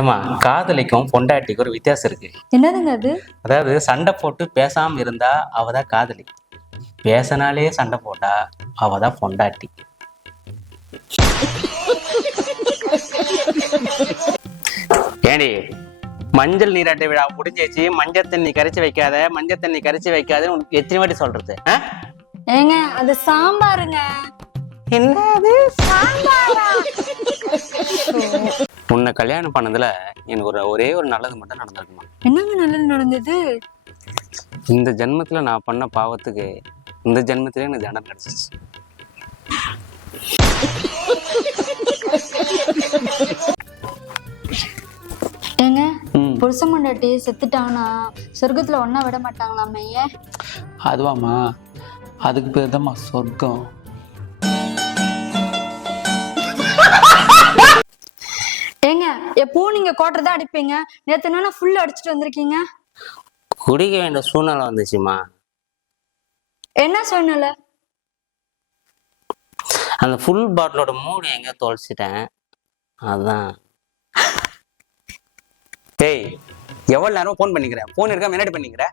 ஏமா, காதலிக்கும் பொண்டாட்டிக்கும் ஒரு வித்தியாசம் இருக்கு. என்னதுங்க அது? அதாவது சண்டை போட்டு பேசாம இருந்தா அவதான் காதலி, பேசினாலே சண்டை போட்டா அவதான் பொண்டாட்டி. ஏடி, மஞ்சள் நீராட்டு விழா முடிஞ்சிச்சு, மஞ்சள் தண்ணி கரைச்சி வைக்காத, மஞ்சள் தண்ணி கரைச்சி வைக்காத உனக்கு எத்தனை வாட்டி சொல்றது? ஏங்க அது சாம்பாருங்க. என்னது சாம்பாரா? உன்னை கல்யாணம் பண்ணதுல எனக்கு ஒரே ஒரு நல்லது மட்டும் நடந்திருக்குமா. என்னங்க நல்லது நடந்தது? இந்த ஜென்மத்துல நான் பண்ண பாவத்துக்கு இந்த ஜென்மத்திலே எனக்கு தண்டனை கிடைச்சிச்சு. ஏங்க, புருஷன் பொண்டாட்டி செத்துட்டாங்கன்னா சொர்க்கத்துல ஒன்னா விட மாட்டாங்களாமே? ஏன்? அதுவாமா, அதுக்கு பேர் தான்மா சொர்க்கம். ஏங்க, எப்போ நீங்க கோட்டை அடிப்பீங்க, நேத்து என்ன ஃபுல்லா அடிச்சுட்டு வந்திருக்கீங்க? குடிக்க வேண்டிய சூழ்நிலை வந்துச்சுமா. என்ன சூழ்நிலை? அந்த ஃபுல் பாட்டிலோட மூடி எங்க தொலைச்சிட்டேன், அதான். ஏய், எவ்வளவு நேரம் போன் பண்ணிக்கிறேன், போன் எடுக்காம என்னடி பண்ணிக்கிற?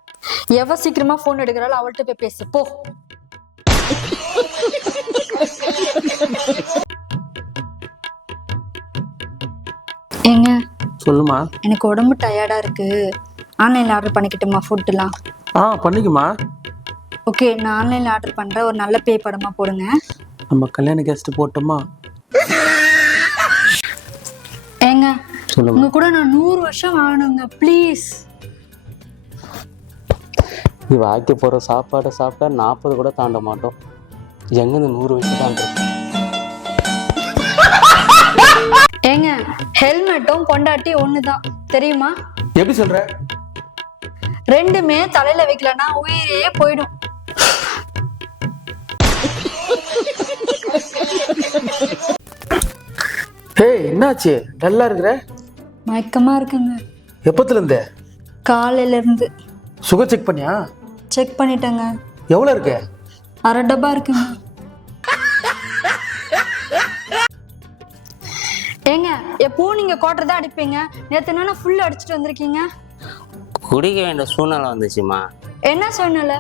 எவ்வளவு சீக்கிரமா போன் எடுக்கிறாள் அவள்கிட்ட போய் பேசு போ. ஏங்க, சொல்லுமா. எனக்கு உடம்பு டயர்டா இருக்கு, ஆன்லைன்ல ஆர்டர் பண்ணிக்கிட்டுமா ஃபுட்லாம்? பண்ணிக்குமா. ஓகே, நான் ஆன்லைன்ல ஆர்டர் பண்றேன், ஒரு நல்ல பேய் படமா போடுங்க. நம்ம கல்யாண கெஸ்ட் போட்டோமா? ஏங்க, சொல்லுங்க. உங்க கூட நான் 100 வருஷம் வாழணுங்க, ப்ளீஸ். நீ வாய்க்க போற சாப்பாடை சாப்பிட்டா 40 கூட தாண்ட மாட்டோம், எங்க இந்த 100 வயசு தாண்ட. ஏங்க, ஹெல்மெட்டும் பொண்டாட்டி ஒண்ணுதான் தெரியுமா? எப்படி சொல்ற? ரெண்டுமே தலையில வைக்கலன்னா உயிரே போயிடும். என்னாச்சு டல்லா இருக்கிற? மயக்கமா இருக்குங்க. எப்பத்துல இருந்து? காலையில இருந்து. சுகர் செக் பண்ணியா? செக் பண்ணிட்டேங்க. எவ்வளவு இருக்கு? 1/2 டப்பா இருக்குங்க. ஏங்க, எப்போ நீங்க கோட்டை அடிப்பீங்க, நேத்து என்ன ஃபுல்லா அடிச்சுட்டு வந்திருக்கீங்க? குடிக்க வேண்டிய சூழ்நிலை வந்துச்சுமா. என்ன சூழ்நிலை?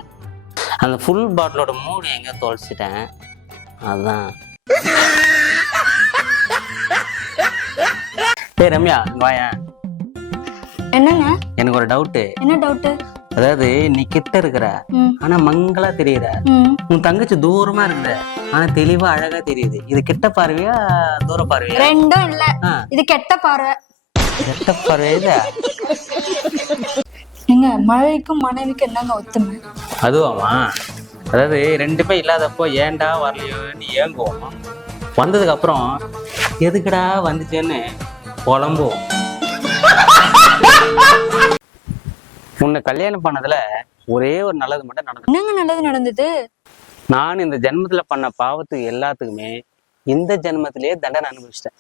அந்த ஃபுல் பாட்டிலோட மூடி எங்க தொலைச்சிட்டேன், அதான். ஏய் ரம்யா, வாயேன். என்னங்க? எனக்கு ஒரு டவுட்டு. என்ன டவுட்டு? அதாவது நீ கிட்ட இருக்கிற ஆனா மங்களா தெரியுற, உன் தங்கச்சி தூரமா இருக்கிற ஆனா தெளிவா அழகா தெரியுது. இது கிட்ட பார்வையா தூர பார்வையா? ரெண்டும் இல்ல, இது கெட்ட பார்வை. கெட்ட பார்வை இது. நீங்க மழைக்கும் மனைவிக்கு என்னங்க ஒத்துமை? அதுவாமா, அதாவது 2 இல்லாதப்போ ஏன்டா வரலையோன்னு ஏங்குவோம், வந்ததுக்கு அப்புறம் எதுக்குடா வந்துச்சேன்னு புலம்புவோம். உன்னை கல்யாணம் பண்ணதுல ஒரே ஒரு நல்லது மட்டும் நடந்தது. என்னங்க நல்லது நடந்தது? நான் இந்த ஜென்மத்துல பண்ண பாவத்துக்கு எல்லாத்துக்குமே இந்த ஜென்மத்திலேயே தண்டனை அனுபவிச்சிட்டேன்.